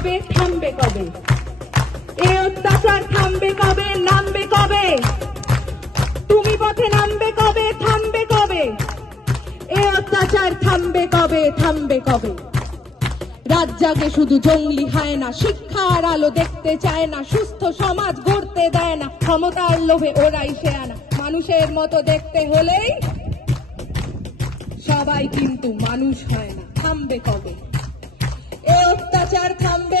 থামবে কবে? এ অত্যাচার থামবে কবে? নামবে কবে? তুমি পথে নামবে কবে? থামবে কবে? এ অত্যাচার থামবে কবে? থামবে কবে? রাত জাগে শুধু জঙ্গলি হয় না, শিক্ষার আলো দেখতে চায় না, সুস্থ সমাজ গড়তে দেয় না, ক্ষমতার লোভে ওরাই সে আনা। মানুষের মতো দেখতে হলেই সবাই কিন্তু মানুষ হয় না। থামবে কবে? এ অত্যাচার থামবে